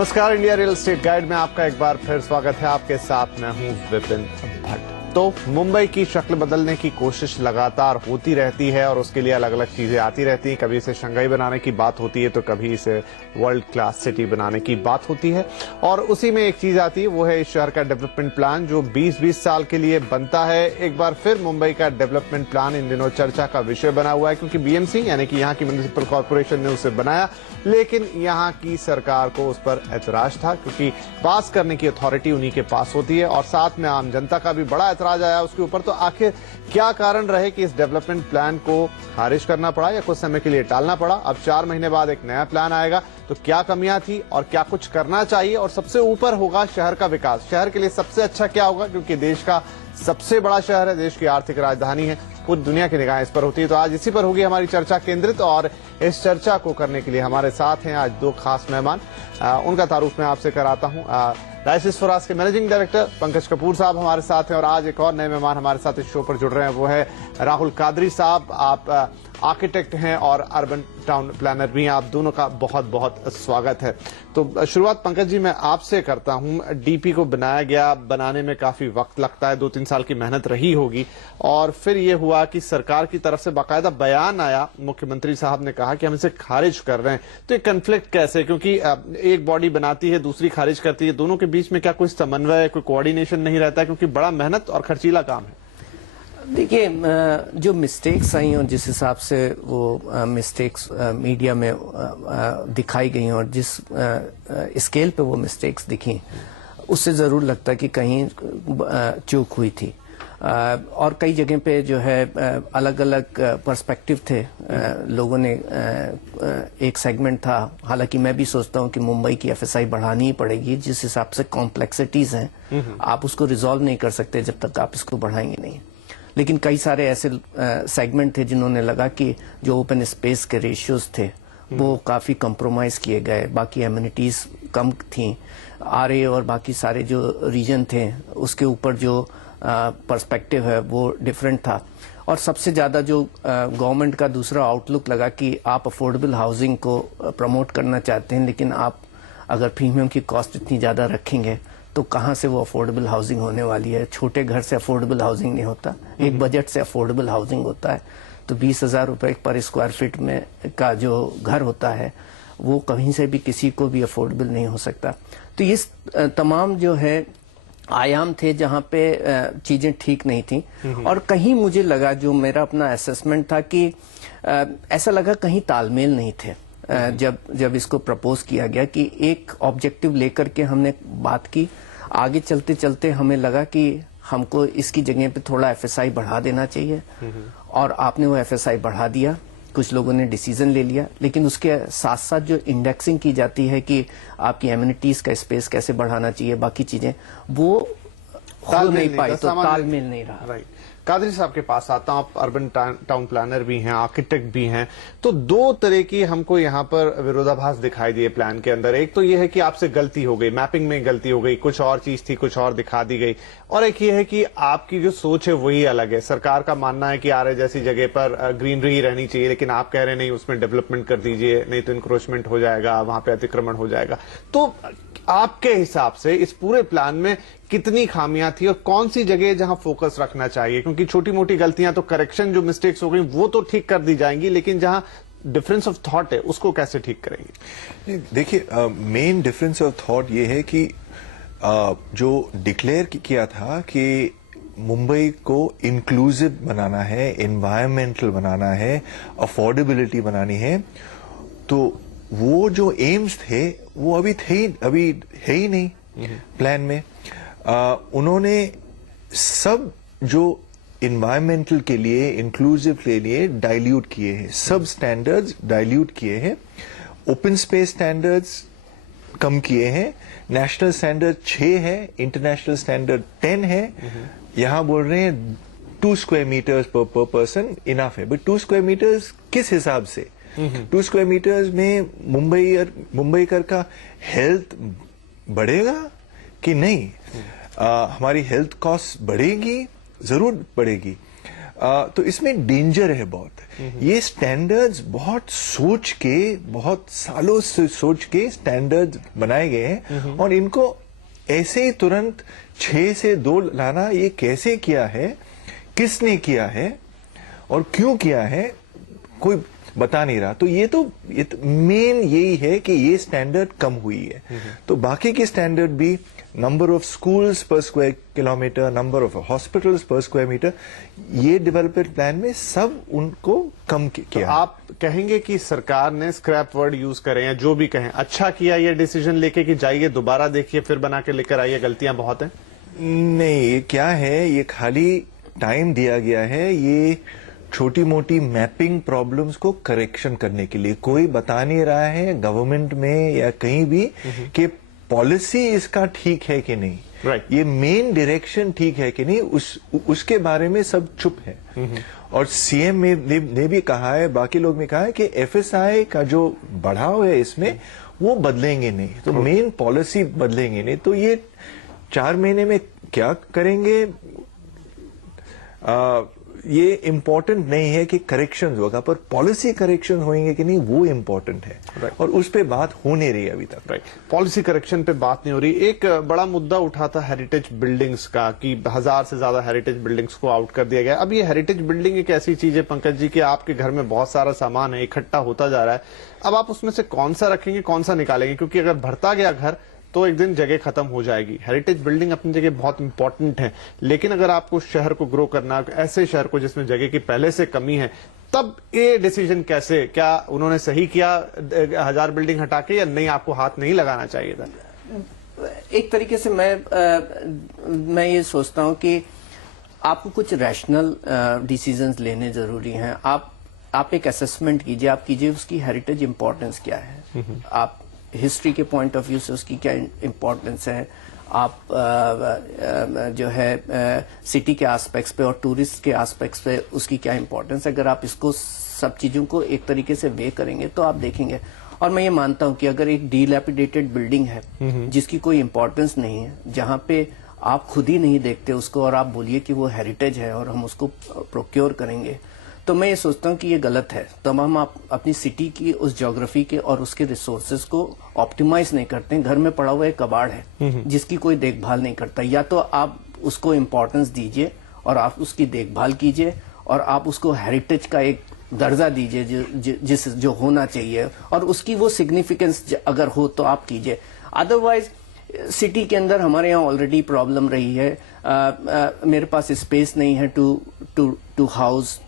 नमस्कार, India real estate guide में आपका एक बार फिर स्वागत है। आपके साथ मैं हूं विपिन भट्ट। तो मुंबई की शक्ल बदलने की कोशिश लगातार होती रहती है और उसके लिए अलग अलग चीजें आती रहती हैं। कभी इसे शंघाई बनाने की बात होती है तो कभी इसे वर्ल्ड क्लास सिटी बनाने की बात होती है, और उसी में एक चीज आती है, वो है इस शहर का डेवलपमेंट प्लान जो 20-20 साल के लिए बनता है। एक बार फिर मुंबई का डेवलपमेंट प्लान इन दिनों चर्चा का विषय बना हुआ है, क्योंकि बीएमसी यानी कि यहाँ की म्युनिसिपल कॉर्पोरेशन ने उसे बनाया, लेकिन यहाँ की सरकार को उस पर ऐतराज था, क्योंकि पास करने की अथॉरिटी उन्हीं के पास होती है और साथ में आम जनता का भी बड़ा ऐतराज आया उसके ऊपर। तो आखिर क्या कारण रहे कि इस डेवलपमेंट प्लान को खारिज करना पड़ा या कुछ समय के लिए टालना पड़ा? अब 4 महीने बाद एक नया प्लान आएगा, तो क्या कमियां थी और क्या कुछ करना चाहिए? और सबसे ऊपर होगा शहर का विकास। शहर के लिए सबसे अच्छा क्या होगा, क्योंकि देश का सबसे बड़ा शहर है, देश की आर्थिक राजधानी है, पूरी दुनिया की निगाहें इस पर होती है। तो आज इसी पर होगी हमारी चर्चा केंद्रित, और इस चर्चा को करने के लिए हमारे साथ हैं आज दो खास मेहमान। उनका तारुफ मैं आपसे कराता हूं। राइसिस फॉरास के मैनेजिंग डायरेक्टर पंकज कपूर साहब हमारे साथ हैं, और आज एक और नए मेहमान हमारे साथ इस शो पर जुड़ रहे हैं, वो है राहुल कादरी साहब। आप आर्किटेक्ट हैं और अर्बन टाउन प्लानर भी हैं। आप दोनों का बहुत बहुत स्वागत है। तो शुरुआत पंकज जी मैं आपसे करता हूं। डीपी को बनाया गया, बनाने में काफी वक्त लगता है, 2-3 साल की मेहनत रही होगी, और फिर ये हुआ कि सरकार की तरफ से बाकायदा बयान आया, मुख्यमंत्री साहब ने कहा कि हम इसे खारिज कर रहे हैं। तो ये कन्फ्लिक्ट कैसे, क्योंकि एक बॉडी बनाती है, दूसरी खारिज करती है, दोनों के बीच में क्या कोई समन्वय, कोई कोऑर्डिनेशन नहीं रहता है, क्योंकि बड़ा मेहनत और खर्चीला काम है? देखिए, जो मिस्टेक्स आई और जिस हिसाब से वो मिस्टेक्स मीडिया में दिखाई गई और जिस स्केल पे वो मिस्टेक्स दिखी, उससे ज़रूर लगता है कि कहीं चूक हुई थी। और कई जगह पे जो है अलग अलग पर्सपेक्टिव थे। लोगों ने एक सेगमेंट था, हालांकि मैं भी सोचता हूं कि मुंबई की एफएसआई बढ़ानी ही पड़ेगी। जिस हिसाब से कॉम्प्लेक्सिटीज हैं, आप उसको रिजॉल्व नहीं कर सकते जब तक आप इसको बढ़ाएंगे नहीं। लेकिन कई सारे ऐसे सेगमेंट थे जिन्होंने लगा कि जो ओपन स्पेस के रेशियोज थे वो काफी कंप्रोमाइज किए गए, बाकी एमिनिटीज कम थी, आरए और बाकी सारे जो रीजन थे उसके ऊपर जो पर्सपेक्टिव है वो डिफरेंट था। और सबसे ज्यादा जो गवर्नमेंट का दूसरा आउटलुक लगा कि आप अफोर्डेबल हाउसिंग को प्रमोट करना चाहते हैं, लेकिन आप अगर प्रीमियम की कॉस्ट इतनी ज्यादा रखेंगे तो कहाँ से वो अफोर्डेबल हाउसिंग होने वाली है? छोटे घर से अफोर्डेबल हाउसिंग नहीं होता, एक बजट से अफोर्डेबल हाउसिंग होता है। तो 20,000 रुपए पर स्क्वायर फीट में का जो घर होता है वो कहीं से भी किसी को भी अफोर्डेबल नहीं हो सकता। तो ये तमाम जो है आयाम थे जहां पे चीजें ठीक नहीं थी। और कहीं मुझे लगा, जो मेरा अपना असेसमेंट था, कि ऐसा लगा कहीं तालमेल नहीं थे। जब इसको प्रपोज किया गया कि एक ऑब्जेक्टिव लेकर के हमने बात की, आगे चलते चलते हमें लगा कि हमको इसकी जगह पे थोड़ा एफएसआई बढ़ा देना चाहिए, और आपने वो एफएसआई बढ़ा दिया। कुछ लोगों ने डिसीजन ले लिया, लेकिन उसके साथ साथ जो इंडेक्सिंग की जाती है कि आपकी एमिनिटीज का स्पेस कैसे बढ़ाना चाहिए, बाकी चीजें, वो हो नहीं पाई, तो तालमेल नहीं रहा। राइट। कादरी साहब के पास आता हूं। आप अर्बन टाउन प्लानर भी हैं, आर्किटेक्ट भी हैं, तो दो तरह की हमको यहाँ पर विरोधाभास दिखाई दिए प्लान के अंदर। एक तो ये है कि आपसे गलती हो गई, मैपिंग में गलती हो गई, कुछ और चीज थी, कुछ और दिखा दी गई, और एक ये है कि आपकी जो सोच है वही अलग है। सरकार का मानना है कि आरए जैसी जगह पर ग्रीनरी ही रहनी चाहिए, लेकिन आप कह रहे नहीं, उसमें डेवलपमेंट कर दीजिए, नहीं तो इंक्रोचमेंट हो जाएगा, वहां पे अतिक्रमण हो जाएगा। तो आपके हिसाब से इस पूरे प्लान में कितनी खामियां थी और कौन सी जगह जहां फोकस रखना चाहिए? क्योंकि छोटी मोटी गलतियां तो करेक्शन, जो मिस्टेक्स हो गई वो तो ठीक कर दी जाएंगी, लेकिन जहां डिफरेंस ऑफ थॉट है उसको कैसे ठीक करेंगे? देखिए, मेन डिफरेंस ऑफ थॉट ये है कि जो डिक्लेयर किया था कि मुंबई को इंक्लूसिव बनाना है, एनवायरमेंटल बनाना है, अफोर्डेबिलिटी बनानी है, तो वो जो एम्स थे वो अभी है ही नहीं प्लान में। उन्होंने सब जो इन्वायरमेंटल के लिए, इंक्लूसिव के लिए डाइल्यूट किए हैं, सब स्टैंडर्ड्स डाइल्यूट किए हैं। ओपन स्पेस स्टैंडर्ड्स कम किए हैं, नेशनल स्टैंडर्ड 6 है, इंटरनेशनल स्टैंडर्ड 10 है। यहां बोल रहे हैं 2 स्क्वायर मीटर्स पर पर्सन इनफ है, बट 2 स्क्वायर मीटर्स किस हिसाब से? 2 स्क्वायर मीटर्स में मुंबईकर का हेल्थ बढ़ेगा कि नहीं? हमारी हेल्थ कॉस्ट बढ़ेगी, जरूर बढ़ेगी। तो इसमें डेंजर है बहुत। ये स्टैंडर्ड्स बहुत सोच के, बहुत सालों से सोच के स्टैंडर्ड्स बनाए गए हैं, और इनको ऐसे ही तुरंत 6 से 2 लाना, ये कैसे किया है, किसने किया है और क्यों किया है, कोई बता नहीं रहा। तो ये तो मेन यही है कि ये स्टैंडर्ड कम हुई है। तो बाकी के स्टैंडर्ड भी, नंबर ऑफ स्कूल्स पर square kilometre, number of hospitals पर स्क्वायर मीटर, ये डेवलपमेंट प्लान में सब उनको कम किया। तो आप कहेंगे कि सरकार ने स्क्रैप वर्ड यूज करें या जो भी कहें, अच्छा किया ये डिसीजन लेके कि जाइए दोबारा देखिए फिर बना के लेकर आइए, गलतियां बहुत हैं? नहीं, ये क्या है, ये खाली टाइम दिया गया है ये छोटी मोटी मैपिंग प्रॉब्लम्स को करेक्शन करने के लिए। कोई बता नहीं रहा है गवर्नमेंट में या कहीं भी कि पॉलिसी इसका ठीक है कि नहीं, Right. ये मेन डायरेक्शन ठीक है कि नहीं, उसके बारे में सब चुप है। और सीएम ने भी कहा है, बाकी लोग ने कहा है कि एफएसआई का जो बढ़ाव है इसमें वो बदलेंगे नहीं, तो मेन पॉलिसी बदलेंगे नहीं। तो ये 4 महीने में क्या करेंगे, ये इम्पोर्टेंट नहीं है कि करेक्शन होगा, पर पॉलिसी करेक्शन होंगे कि नहीं वो इम्पोर्टेंट है। Right. और उस पे बात हो नहीं रही अभी तक। राइट, पॉलिसी करेक्शन पे बात नहीं हो रही। एक बड़ा मुद्दा उठा था हेरिटेज बिल्डिंग्स का कि 1000 से ज्यादा हेरिटेज बिल्डिंग्स को आउट कर दिया गया। अब ये हेरिटेज बिल्डिंग एक ऐसी चीज है पंकज जी कि आपके घर में बहुत सारा सामान है, इकट्ठा होता जा रहा है। अब आप उसमें से कौन सा रखेंगे, कौन सा निकालेंगे, क्योंकि अगर भरता गया घर तो एक दिन जगह खत्म हो जाएगी। हेरिटेज बिल्डिंग अपनी जगह बहुत इंपॉर्टेंट है, लेकिन अगर आपको शहर को ग्रो करना, ऐसे शहर को जिसमें जगह की पहले से कमी है, तब ये डिसीजन कैसे, क्या उन्होंने सही किया 1000 बिल्डिंग हटा के, या नहीं आपको हाथ नहीं लगाना चाहिए था? एक तरीके से मैं ये सोचता हूं कि आपको कुछ रैशनल डिसीजंस लेने जरूरी हैं। आप एक असेसमेंट कीजिए, आप कीजिए उसकी हेरिटेज इंपॉर्टेंस क्या है, आप हिस्ट्री के पॉइंट ऑफ व्यू से उसकी क्या इंपॉर्टेंस है, आप जो है सिटी के एस्पेक्ट्स पे और टूरिस्ट के एस्पेक्ट्स पे उसकी क्या इंपॉर्टेंस है। अगर आप इसको सब चीजों को एक तरीके से वे करेंगे तो आप देखेंगे। और मैं ये मानता हूं कि अगर एक डिलैपिडेटेड बिल्डिंग है जिसकी कोई इंपॉर्टेंस नहीं है, जहां पे आप खुद ही नहीं देखते उसको और आप बोलिए कि वो हेरिटेज है और हम उसको प्रोक्योर करेंगे, तो मैं ये सोचता हूं कि ये गलत है। तब हम आप अपनी सिटी की उस ज्योग्राफी के और उसके रिसोर्सेज को ऑप्टिमाइज नहीं करते हैं। घर में पड़ा हुआ एक कबाड़ है जिसकी कोई देखभाल नहीं करता, या तो आप उसको इम्पोर्टेंस दीजिए और आप उसकी देखभाल कीजिए और आप उसको हेरिटेज का एक दर्जा दीजिए जो होना चाहिए, और उसकी वो सिग्निफिकेंस अगर हो तो आप कीजिए। अदरवाइज सिटी के अंदर हमारे यहाँ ऑलरेडी प्रॉब्लम रही है, मेरे पास स्पेस नहीं है टू हाउस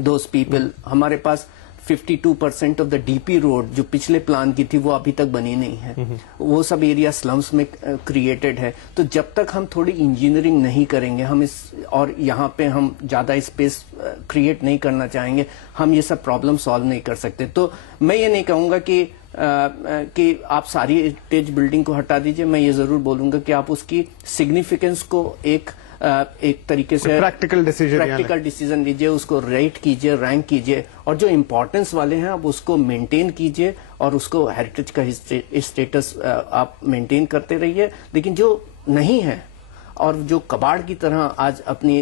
दोज पीपल। हमारे पास 52% ऑफ द डीपी रोड जो पिछले प्लान की थी वो अभी तक बनी नहीं है। वो सब एरिया स्लम्स में क्रिएटेड है। तो जब तक हम थोड़ी इंजीनियरिंग नहीं करेंगे, हम इस और यहाँ पे हम ज्यादा स्पेस क्रिएट नहीं करना चाहेंगे, हम ये सब प्रॉब्लम सॉल्व नहीं कर सकते। तो मैं ये नहीं कहूंगा कि आप सारी हेरिटेज बिल्डिंग को हटा दीजिए। मैं ये जरूर बोलूंगा कि आप उसकी सिग्निफिकेंस को एक तरीके से प्रैक्टिकल डिसीजन लीजिए, उसको रेट कीजिए, रैंक कीजिए, और जो इम्पोर्टेंस वाले हैं आप उसको मेंटेन कीजिए और उसको हेरिटेज का स्टेटस आप मेंटेन करते रहिए। लेकिन जो नहीं है और जो कबाड़ की तरह आज अपनी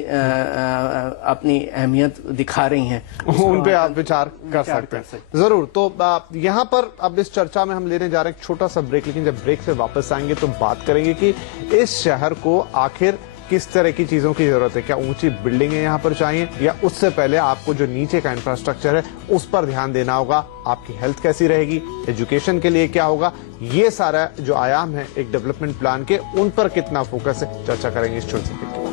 अहमियत दिखा रही हैं, उन पे आप विचार कर सकते हैं जरूर। तो यहाँ पर अब इस चर्चा में हम लेने जा रहे हैं एक छोटा सा ब्रेक, लेकिन जब ब्रेक से वापस आएंगे तो बात करेंगे कि इस शहर को आखिर किस तरह की चीजों की जरूरत है। क्या ऊंची बिल्डिंगें यहाँ पर चाहिए, या उससे पहले आपको जो नीचे का इंफ्रास्ट्रक्चर है उस पर ध्यान देना होगा? आपकी हेल्थ कैसी रहेगी, एजुकेशन के लिए क्या होगा, ये सारा जो आयाम है एक डेवलपमेंट प्लान के, उन पर कितना फोकस है, चर्चा करेंगे इस छोटे से ब्रेक के बाद।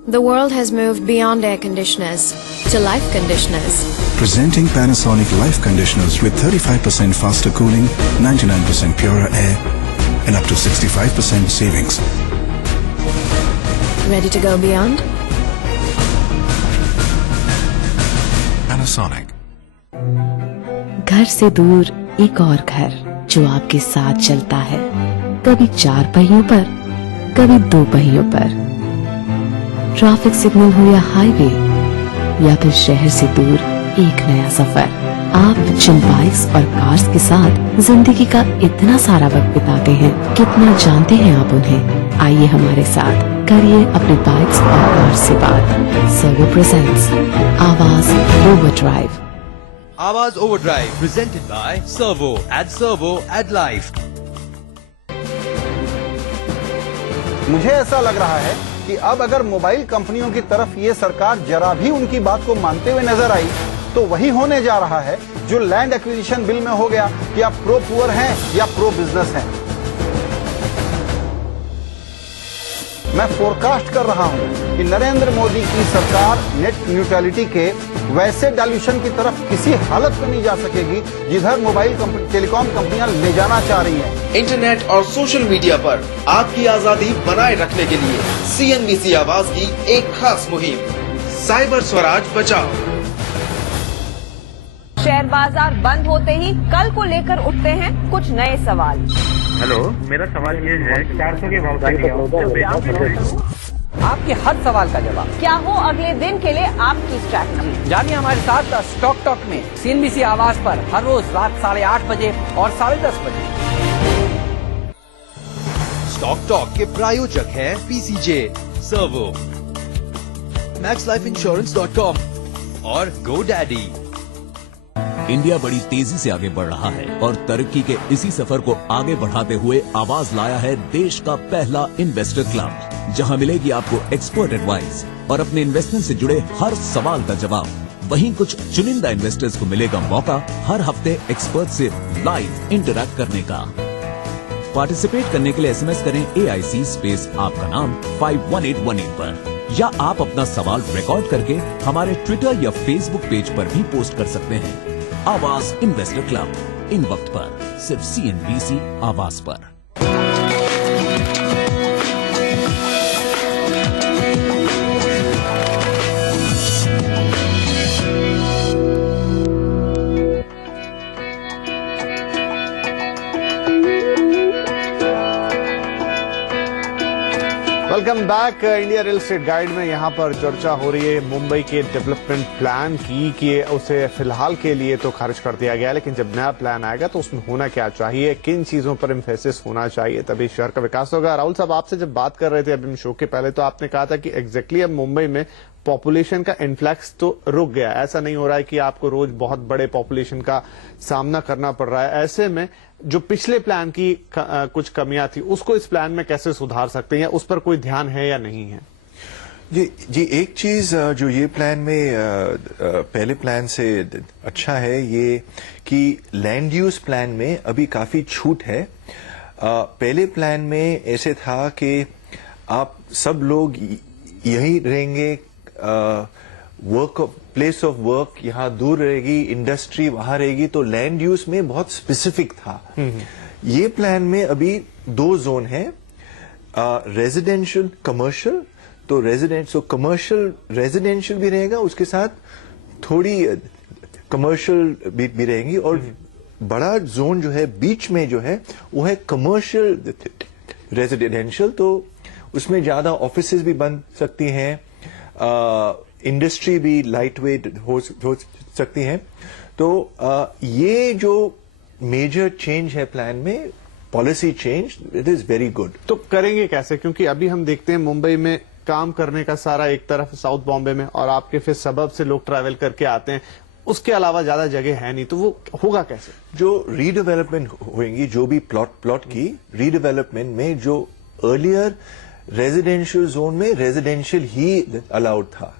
The world has moved beyond air conditioners to life conditioners. Presenting Panasonic Life Conditioners with 35% faster cooling, 99% purer air, and up to 65% savings. Ready to go beyond? Panasonic. घर से दूर एक और घर जो आपके साथ चलता है, कभी 4 पहियों पर, कभी 2 पहियों पर। ट्रैफिक सिग्नल हो या हाईवे, या फिर शहर से दूर एक नया सफर। आप जिन बाइक्स और कार्स के साथ जिंदगी का इतना सारा वक्त बिताते हैं, कितना जानते हैं आप उन्हें? आइए हमारे साथ करिए अपने बाइक्स और कार्स से बात। सर्वो प्रेजेंट्स आवाज overdrive. Awaaz Overdrive presented by Servo at Life. मुझे ऐसा लग रहा है कि अब अगर मोबाइल कंपनियों की तरफ ये सरकार जरा भी उनकी बात को मानते हुए नजर आई तो वही होने जा रहा है जो लैंड एक्विजिशन बिल में हो गया कि आप प्रो पुअर हैं या प्रो बिजनेस हैं। मैं फोरकास्ट कर रहा हूं कि नरेंद्र मोदी की सरकार नेट न्यूट्रलिटी के वैसे डाल्यूशन की तरफ किसी हालत में नहीं जा सकेगी जिधर मोबाइल टेलीकॉम कंपनियां ले जाना चाह रही हैं। इंटरनेट और सोशल मीडिया पर आपकी आजादी बनाए रखने के लिए CNBC आवाज की एक खास मुहिम, साइबर स्वराज बचाओ। शेयर बाजार बंद होते ही कल को लेकर उठते हैं कुछ नए सवाल। हेलो, मेरा सवाल ये है 400 के भाव से आपके हर सवाल का जवाब। क्या हो अगले दिन के लिए आपकी स्ट्रैटेजी? जानिए हमारे साथ स्टॉक टॉक में CNBC आवाज पर हर रोज रात 8:30 बजे और 10:30 बजे। स्टॉक टॉक के प्रायोजक हैं PCJ, सर्वो, maxlifeinsurance.com और GoDaddy। इंडिया बड़ी तेजी से आगे बढ़ रहा है और तरक्की के इसी सफर को आगे बढ़ाते हुए आवाज लाया है देश का पहला इन्वेस्टर क्लब, जहां मिलेगी आपको एक्सपर्ट एडवाइस और अपने इन्वेस्टमेंट से जुड़े हर सवाल का जवाब। वहीं कुछ चुनिंदा इन्वेस्टर्स को मिलेगा मौका हर हफ्ते एक्सपर्ट से लाइव इंटरैक्ट करने का। पार्टिसिपेट करने के लिए SMS करें AIC स्पेस आपका नाम 51818 पर, या आप अपना सवाल रिकॉर्ड करके हमारे ट्विटर या फेसबुक पेज पर भी पोस्ट कर सकते हैं। आवाज इन्वेस्टर क्लब, इन वक्त पर सिर्फ CNBC आवाज पर। Welcome back. India real estate guide में यहाँ पर चर्चा हो रही है मुंबई के डेवलपमेंट प्लान की कि उसे फिलहाल के लिए तो खारिज कर दिया गया, लेकिन जब नया प्लान आएगा तो उसमें होना क्या चाहिए, किन चीजों पर एम्फेसिस होना चाहिए, तभी शहर का विकास होगा। राहुल साहब, आपसे जब बात कर रहे थे अभी शो के पहले, तो आपने कहा था कि एग्जैक्टली अब मुंबई में पॉपुलेशन का इन्फ्लक्स तो रुक गया, ऐसा नहीं हो रहा है कि आपको रोज बहुत बड़े पॉपुलेशन का सामना करना पड़ रहा है। ऐसे में जो पिछले प्लान की कुछ कमियां थी उसको इस प्लान में कैसे सुधार सकते हैं, या उस पर कोई ध्यान है या नहीं है? जी एक चीज जो ये प्लान में पहले प्लान से अच्छा है ये कि लैंड यूज प्लान में अभी काफी छूट है। पहले प्लान में ऐसे था कि आप सब लोग यहीं रहेंगे, वर्क प्लेस ऑफ वर्क यहाँ दूर रहेगी, इंडस्ट्री वहां रहेगी, तो लैंड यूज में बहुत स्पेसिफिक था। ये प्लान में अभी 2 जोन है, रेजिडेंशियल कमर्शियल। तो कमर्शियल रेजिडेंशियल भी रहेगा, उसके साथ थोड़ी कमर्शियल भी रहेंगी, और बड़ा जोन जो है बीच में जो है वो है कमर्शियल रेजिडेंशियल। तो उसमें ज्यादा ऑफिसेज भी बन सकती हैं, इंडस्ट्री भी लाइट वेट हो सकती है। तो ये जो मेजर चेंज है प्लान में, policy change, it is very good. तो करेंगे कैसे? क्योंकि अभी हम देखते हैं मुंबई में काम करने का सारा एक तरफ साउथ बॉम्बे में, और आपके फिर सबब से लोग ट्रैवल करके आते हैं, उसके अलावा ज्यादा जगह है नहीं, तो वो होगा कैसे? जो रीडेवलपमेंट होगी, जो भी प्लॉट की रीडेवलपमेंट में, जो अर्लियर रेजिडेंशियल जोन में रेजिडेंशियल ही अलाउड था,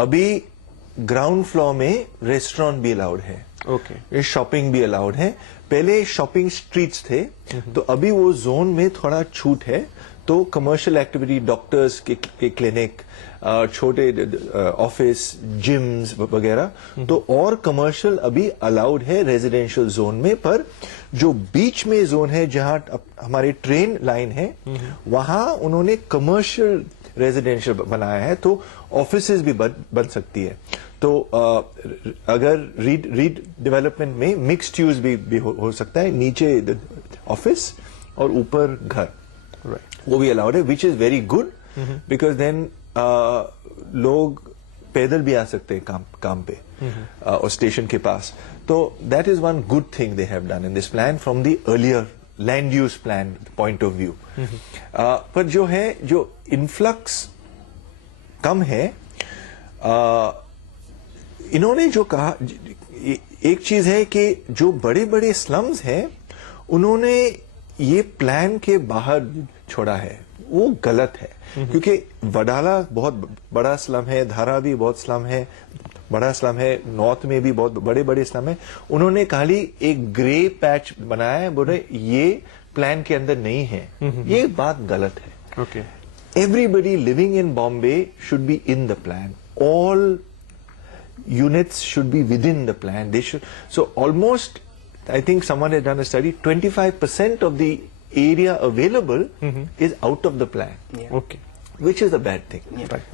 अभी ग्राउंड फ्लोर में रेस्टोरेंट भी अलाउड है, ओके, शॉपिंग भी अलाउड है। पहले शॉपिंग स्ट्रीट्स थे, तो अभी वो जोन में थोड़ा छूट है। तो कमर्शियल एक्टिविटी, डॉक्टर्स के क्लिनिक, छोटे ऑफिस, जिम्स वगैरह, तो और कमर्शियल अभी अलाउड है रेजिडेंशियल जोन में। पर जो बीच में जोन है जहां हमारी ट्रेन लाइन है, वहां उन्होंने कमर्शियल रेजिडेंशियल बनाया है, तो ऑफिसेज भी बन सकती है। तो अगर रीडेवलपमेंट में मिक्स्ड यूज भी हो सकता है, नीचे ऑफिस और ऊपर घर, वो भी अलाउड है, which is very good, because then लोग पैदल भी आ सकते हैं काम पे और स्टेशन के पास. तो that is one good thing they have done in this plan from the earlier land use plan point of view. पर जो है, जो इन्फ्लक्स कम है, इन्होंने जो कहा, एक चीज है कि जो बड़े बड़े स्लम्स हैं उन्होंने ये प्लान के बाहर छोड़ा है, वो गलत है. क्योंकि वडाला बहुत बड़ा स्लम है, धारावी बहुत स्लम है, बड़ा स्लम है, नॉर्थ में भी बहुत बड़े बड़े स्लम है. उन्होंने खाली एक ग्रे पैच बनाया है, बोले ये प्लान के अंदर नहीं है. ये बात गलत है. Okay. Everybody living in Bombay should be in the plan. All units should be within the plan. They should. So almost, I think someone has done a study. 25% of the area available is out of the plan. Okay. Which is a bad thing.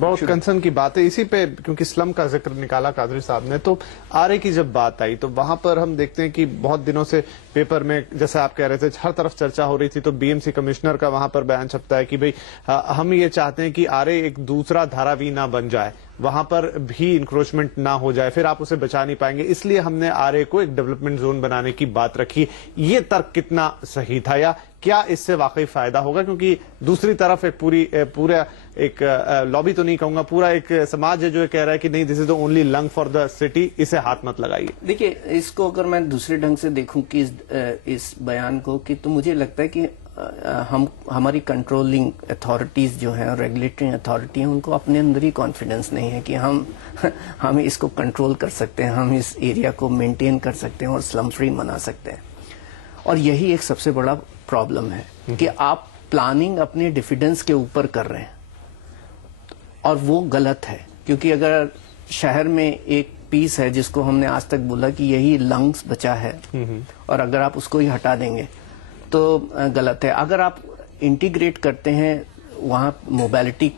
बहुत concern की बात है इसी पे, क्योंकि slum का जिक्र निकाला कादरी साहब ने. तो आरए की जब बात आई तो वहां पर हम देखते हैं कि बहुत दिनों से पेपर में, जैसे आप कह रहे थे, हर तरफ चर्चा हो रही थी. तो बीएमसी कमिश्नर का वहां पर बयान छपता है कि भाई हम ये चाहते हैं कि आरए एक दूसरा धारावी ना बन जाए, वहां पर भी इंक्रोचमेंट ना हो जाए, फिर आप उसे बचा नहीं पाएंगे, इसलिए हमने आरए को एक डेवलपमेंट जोन बनाने की बात रखी. ये तर्क कितना सही था, या क्या इससे वाकई फायदा होगा? क्योंकि दूसरी तरफ एक पूरा एक लॉबी तो नहीं कहूंगा, पूरा एक समाज है जो कह रहा है कि नहीं, this is the only lung for the city, इसे हाथ मत लगाइए. देखिए, इसको अगर मैं दूसरे ढंग से देखूं कि इस बयान को, कि तो मुझे लगता है कि हमारी कंट्रोलिंग अथॉरिटीज जो हैं, रेगुलेटरी अथॉरिटी हैं, उनको अपने अंदर ही कॉन्फिडेंस नहीं है कि हम इसको कंट्रोल कर सकते हैं, हम इस एरिया को मेंटेन कर सकते हैं और स्लम फ्री बना सकते हैं. और यही एक सबसे बड़ा प्रॉब्लम है कि आप प्लानिंग अपने डिफिडेंस के ऊपर कर रहे हैं, और वो गलत है. क्योंकि अगर शहर में एक पीस है जिसको हमने आज तक बोला कि यही लंग्स बचा है, और अगर आप उसको ही हटा देंगे तो गलत है. अगर आप इंटीग्रेट करते हैं वहां मोबिलिटी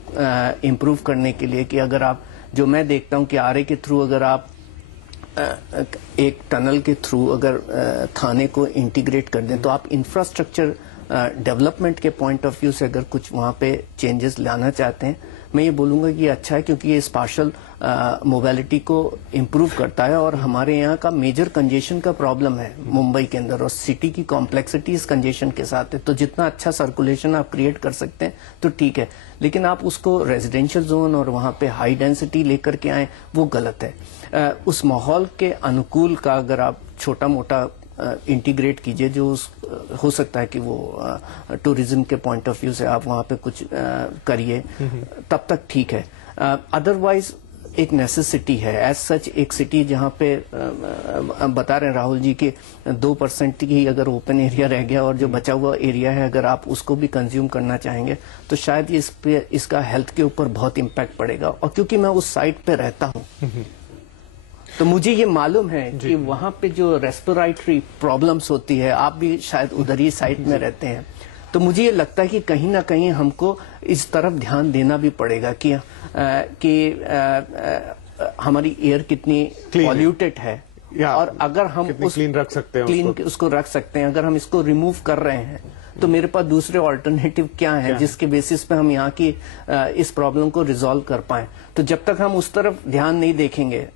इंप्रूव करने के लिए, कि अगर आप, जो मैं देखता हूं कि आरए के थ्रू अगर आप एक टनल के थ्रू अगर थाने को इंटीग्रेट कर दें, तो आप इंफ्रास्ट्रक्चर डेवलपमेंट के पॉइंट ऑफ व्यू से अगर कुछ वहां पे चेंजेस लाना चाहते हैं, मैं ये बोलूंगा कि अच्छा है, क्योंकि ये स्पार्शल मोबिलिटी को इम्प्रूव करता है. और हमारे यहाँ का मेजर कंजेशन का प्रॉब्लम है मुंबई के अंदर, और सिटी की कॉम्प्लेक्सिटी इस कंजेशन के साथ है. तो जितना अच्छा सर्कुलेशन आप क्रिएट कर सकते हैं तो ठीक है, लेकिन आप उसको रेजिडेंशियल जोन और वहां पे हाई डेंसिटी लेकर के आए, वो गलत है. उस माहौल के अनुकूल का अगर आप छोटा मोटा इंटीग्रेट कीजिए, जो हो सकता है कि वो टूरिज्म के पॉइंट ऑफ व्यू से आप वहां पे कुछ करिए, तब तक ठीक है. अदरवाइज एक नेसेसिटी है एज सच, एक सिटी जहां पे बता रहे हैं राहुल जी कि 2% की अगर ओपन एरिया रह गया, और जो बचा हुआ एरिया है अगर आप उसको भी कंज्यूम करना चाहेंगे, तो शायद इसका हेल्थ के ऊपर बहुत इम्पैक्ट पड़ेगा. और क्योंकि मैं उस साइट पे रहता हूं, तो मुझे ये मालूम है कि वहां पे जो रेस्पिरेटरी प्रॉब्लम्स होती है, आप भी शायद उधर ही साइड में रहते हैं, तो मुझे ये लगता है कि कहीं ना कहीं हमको इस तरफ ध्यान देना भी पड़ेगा कि हमारी एयर कितनी पॉल्यूटेड है, और अगर हम क्लीन रख सकते हैं, उसको रख सकते हैं. अगर हम इसको रिमूव कर रहे हैं, तो मेरे पास दूसरे ऑल्टरनेटिव क्या है जिसके बेसिस पे हम यहाँ की इस प्रॉब्लम को रिजॉल्व कर पाए. तो जब तक हम उस तरफ ध्यान नहीं देखेंगे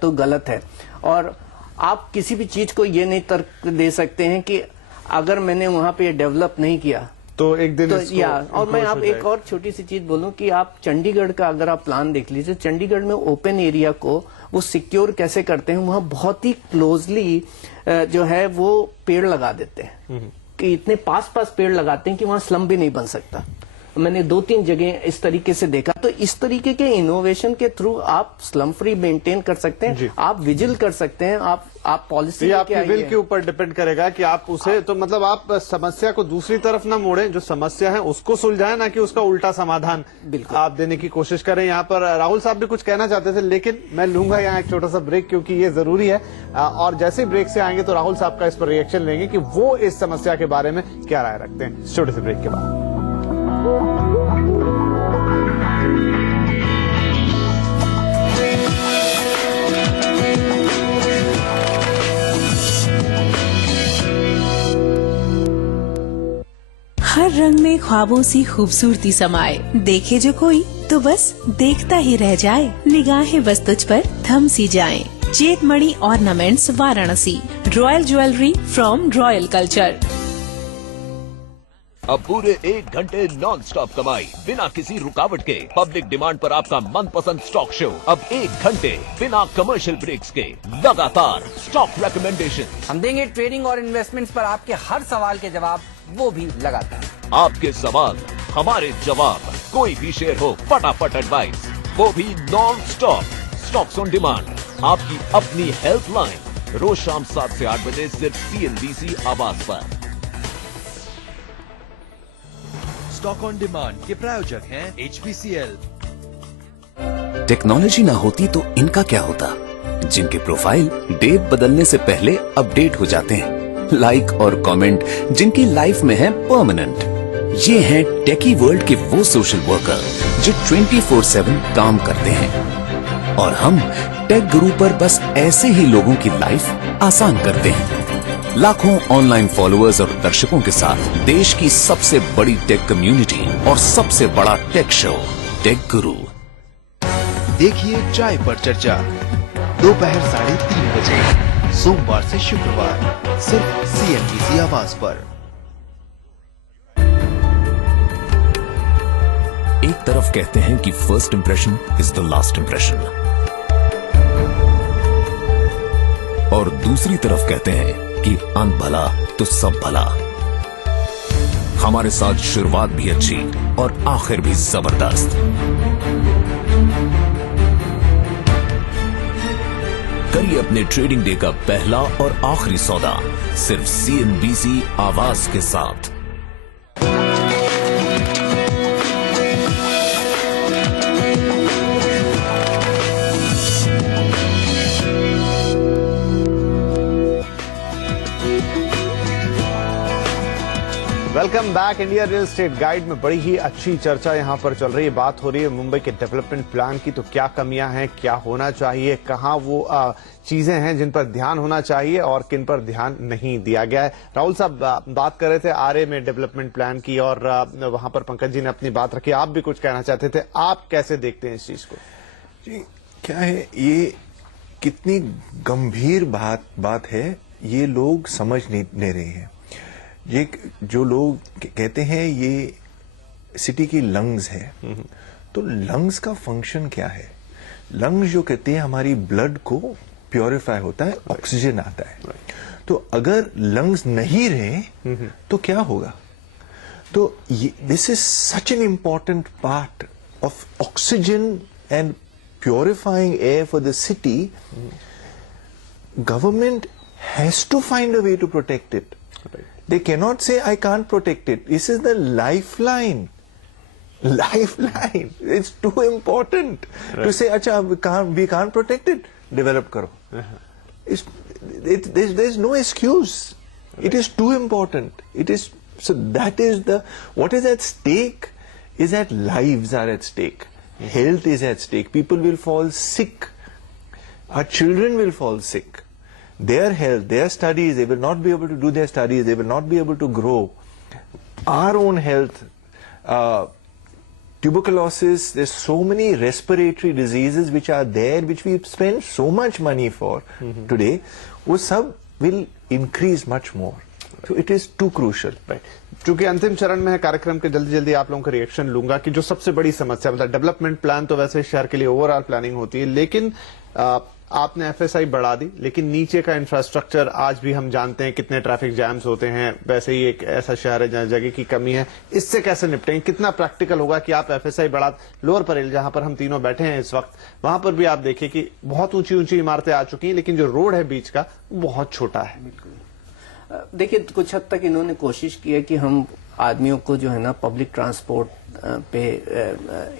तो गलत है. और आप किसी भी चीज को ये नहीं तर्क दे सकते हैं कि अगर मैंने वहां पे डेवलप नहीं किया तो एक दिन तो और मैं आप एक और छोटी सी चीज बोलूं कि आप चंडीगढ़ का अगर आप प्लान देख लीजिए, चंडीगढ़ में ओपन एरिया को वो सिक्योर कैसे करते हैं, वहां बहुत ही क्लोजली जो है वो पेड़ लगा देते हैं, कि इतने पास पेड़ लगाते हैं कि वहां स्लम भी नहीं बन सकता. मैंने 2-3 जगह इस तरीके से देखा. तो इस तरीके के इनोवेशन के थ्रू आप स्लम फ्री मेंटेन कर सकते हैं, आप विजिल कर सकते हैं, आप पॉलिसी, आपके विल के ऊपर डिपेंड करेगा कि आप उसे, तो मतलब आप समस्या को दूसरी तरफ ना मोड़ें, जो समस्या है उसको सुलझाएं, ना कि उसका उल्टा समाधान आप देने की कोशिश करें. यहाँ पर राहुल साहब भी कुछ कहना चाहते थे, लेकिन मैं लूंगा यहाँ एक छोटा सा ब्रेक, क्योंकि ये जरूरी है. और जैसे ही ब्रेक से आएंगे तो राहुल साहब का इस पर रिएक्शन लेंगे कि वो इस समस्या के बारे में क्या राय रखते हैं. छोटे से ब्रेक के बाद हर रंग में ख्वाबों सी खूबसूरती समाए, देखे जो कोई तो बस देखता ही रह जाए, निगाहें बस तुझ पर थम सी जाएं। Jetmani ornaments Varanasi, royal jewellery from royal culture. अब पूरे 1 घंटे नॉन स्टॉप कमाई बिना किसी रुकावट के। पब्लिक डिमांड पर आपका मनपसंद स्टॉक शो अब 1 घंटे बिना कमर्शियल ब्रेक्स के। लगातार स्टॉक रिकमेंडेशन। हम देंगे ट्रेडिंग और इन्वेस्टमेंट्स पर आपके हर सवाल के जवाब, वो भी लगातार। आपके सवाल हमारे जवाब, कोई भी शेयर हो फटाफट एडवाइस, वो भी non stop. Stocks on demand, आपकी अपनी हेल्पलाइन, रोज शाम 7 से 8 बजे सिर्फ CNBC आवाज पर। स्टॉक ऑन डिमांड के प्रायोजक हैं HPCL। टेक्नोलॉजी ना होती तो इनका क्या होता, जिनके प्रोफाइल डेट बदलने से पहले अपडेट हो जाते हैं। लाइक और कमेंट जिनकी लाइफ में है परमानेंट। ये हैं टेकी वर्ल्ड के वो सोशल वर्कर जो 24/7 काम करते हैं। और हम टेक गुरु पर बस ऐसे ही लोगों की लाइफ आसान करते हैं। लाखों ऑनलाइन फॉलोअर्स और दर्शकों के साथ देश की सबसे बड़ी टेक कम्युनिटी और सबसे बड़ा टेक शो टेक गुरु। देखिए चाय पर चर्चा दोपहर 3:30 बजे सोमवार से शुक्रवार सिर्फ CNBC आवाज पर। एक तरफ कहते हैं कि first impression is the last impression, और दूसरी तरफ कहते हैं कि अंत भला तो सब भला। हमारे साथ शुरुआत भी अच्छी और आखिर भी जबरदस्त। करिए अपने ट्रेडिंग डे का पहला और आखिरी सौदा सिर्फ CNBC आवाज के साथ। Welcome back. India real estate guide में बड़ी ही अच्छी चर्चा यहां पर चल रही है। बात हो रही है मुंबई के डेवलपमेंट प्लान की, तो क्या कमियां हैं, क्या होना चाहिए, कहां वो चीजें हैं जिन पर ध्यान होना चाहिए और किन पर ध्यान नहीं दिया गया है। राहुल साहब बात कर रहे थे आरए में डेवलपमेंट प्लान की, और वहां पर पंकज जी ने अपनी बात रखी। आप भी कुछ कहना चाहते थे, आप कैसे देखते हैं इस चीज को? जी क्या है, ये कितनी गंभीर बात है, ये लोग समझ नहीं रहे हैं। ये जो लोग कहते हैं ये सिटी की लंग्स है, तो लंग्स का फंक्शन क्या है? लंग्स जो कहते हैं हमारी ब्लड को प्योरीफाई होता है, ऑक्सीजन आता है। तो अगर लंग्स नहीं रहे तो क्या होगा? तो this is such an important part of oxygen and purifying air for the city. Government has to find a way to protect it. They cannot say, I can't protect it. This is the lifeline. Lifeline. It's too important to say, acha, we can't protect it. Develop karo. There's no excuse. It is too important. It is, so that is what is at stake is that lives are at stake. Health is at stake. People will fall sick. Our children will fall sick. Their health, their studies, they will not be able to do their studies, they will not be able to grow. Our own health, tuberculosis, there's so many respiratory diseases which are there, which we spend so much money for today, वो सब will increase much more. So it is too crucial. चूंकि अंतिम चरण में है कार्यक्रम के, जल्दी जल्दी आप लोगों का रिएक्शन लूंगा कि जो सबसे बड़ी समस्या, मतलब डेवलपमेंट प्लान तो वैसे शहर के लिए ओवरऑल प्लानिंग होती है, लेकिन आपने FSI बढ़ा दी, लेकिन नीचे का इंफ्रास्ट्रक्चर आज भी हम जानते हैं कितने ट्रैफिक जैम्स होते हैं। वैसे ही एक ऐसा शहर है जहां जगह की कमी है। इससे कैसे निपटेंगे? कितना प्रैक्टिकल होगा कि आप FSI बढ़ा, लोअर परेल जहां पर हम तीनों बैठे हैं इस वक्त, वहां पर भी आप देखिए कि बहुत ऊंची ऊंची इमारतें आ चुकी हैं, लेकिन जो रोड है बीच का बहुत छोटा है। देखिए, कुछ हद तक इन्होंने कोशिश की है कि हम आदमियों को जो है ना पब्लिक ट्रांसपोर्ट पे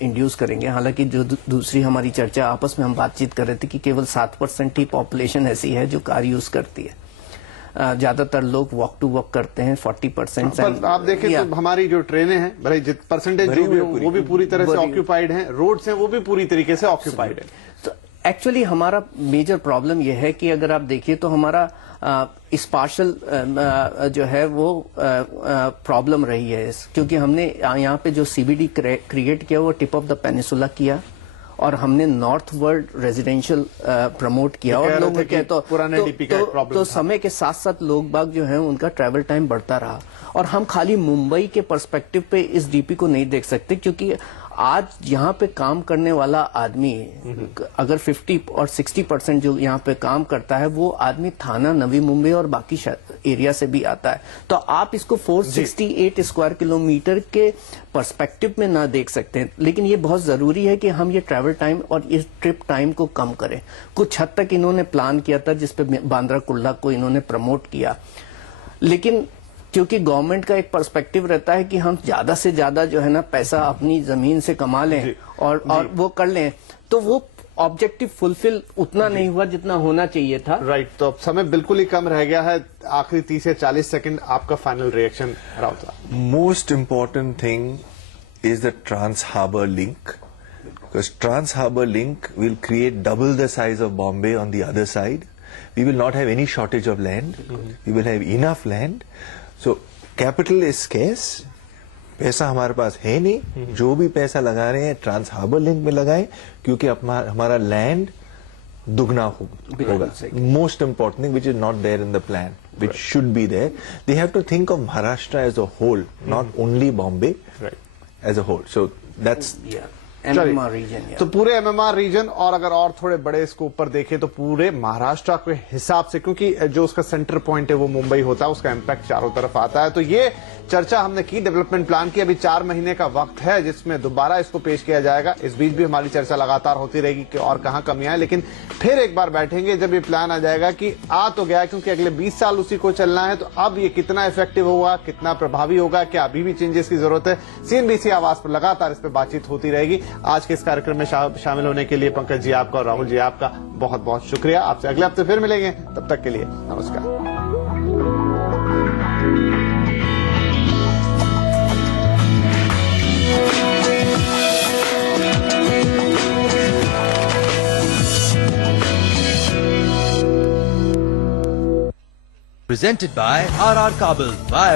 इंड्यूस करेंगे। हालांकि जो दूसरी हमारी चर्चा आपस में हम बातचीत कर रहे थे कि केवल 7% ही पॉपुलेशन ऐसी है जो कार यूज करती है। ज्यादातर लोग वॉक टू वॉक करते हैं, 40%। आप देखें तो हमारी जो ट्रेनें हैं, भले परसेंटेज जो भी वो भी पूरी तरह से ऑक्यूपाइड हैं, रोड्स हैं वो भी पूरी तरीके से ऑक्यूपाइड है। तो एक्चुअली हमारा मेजर प्रॉब्लम यह है कि अगर आप देखिए तो हमारा इस पार्शल जो है वो प्रॉब्लम रही है क्योंकि हमने यहाँ पे जो सीबीडी क्रिएट किया वो टिप ऑफ द पेनिसुला किया और हमने नॉर्थ वर्ल्ड रेजिडेंशियल प्रमोट किया और लोगों के तो समय के साथ साथ लोग बाग जो है उनका ट्रैवल टाइम बढ़ता रहा और हम खाली मुंबई के पर्सपेक्टिव पे इस डीपी को नहीं देख सकते क्योंकि आज यहाँ पे काम करने वाला आदमी अगर 50 और 60% जो यहाँ पे काम करता है वो आदमी थाना, नवी मुंबई और बाकी एरिया से भी आता है। तो आप इसको 468 स्क्वायर किलोमीटर के पर्सपेक्टिव में ना देख सकते हैं, लेकिन ये बहुत जरूरी है कि हम ये ट्रैवल टाइम और इस ट्रिप टाइम को कम करें। कुछ हद तक इन्होंने प्लान किया था जिसपे बांद्रा कुर्ला को इन्होंने प्रमोट किया, लेकिन क्योंकि गवर्नमेंट का एक पर्सपेक्टिव रहता है कि हम ज्यादा से ज्यादा जो है ना पैसा अपनी जमीन से कमा लें और वो कर लें, तो वो ऑब्जेक्टिव फुलफिल उतना नहीं हुआ जितना होना चाहिए था। राइट, तो अब समय बिल्कुल ही कम रह गया है। आखिरी 30 से 40 सेकंड आपका final reaction Raut sahab. Most important thing is the trans harbour link, because trans harbour link will create double the size of Bombay on the other side. We will not have any shortage of land. We will have enough land. So capital is scarce. पैसा हमारे पास है नहीं. जो भी पैसा लगा रहे हैं ट्रांस हार्बर लिंक में लगाएं क्योंकि हमारा लैंड दुगना होगा. Most important thing which is not there in the plan, which should be there. They have to think of Maharashtra as a whole, not only Bombay as a whole. So that's MMR region, तो पूरे MMR reason और अगर और थोड़े बड़े scope पर देखें तो पूरे महाराष्ट्र के हिसाब से, क्योंकि जो उसका सेंटर पॉइंट है वो मुंबई होता है, उसका इम्पैक्ट चारों तरफ आता है. तो ये चर्चा हमने की, डेवलपमेंट प्लान की. अभी 4 महीने का वक्त है जिसमें दोबारा इसको पेश किया जाएगा. इस बीच भी हमारी चर्चा लगातार होती रहेगी कि और कहां कमियां हैं, लेकिन फिर एक बार बैठेंगे जब ये प्लान आ जाएगा कि आ तो गया, क्योंकि अगले 20 साल उसी को चलना है. तो अब ये कितना इफेक्टिव होगा, कितना प्रभावी होगा, क्या अभी भी चेंजेस की जरूरत है? CNBC आवाज पर लगातार इस पर बातचीत होती रहेगी. आज के इस कार्यक्रम में शामिल होने के लिए पंकज जी आपका और राहुल जी आपका बहुत बहुत शुक्रिया. आपसे अगले हफ्ते फिर मिलेंगे, तब तक के लिए नमस्कार. Presented by RR Kabel, Wire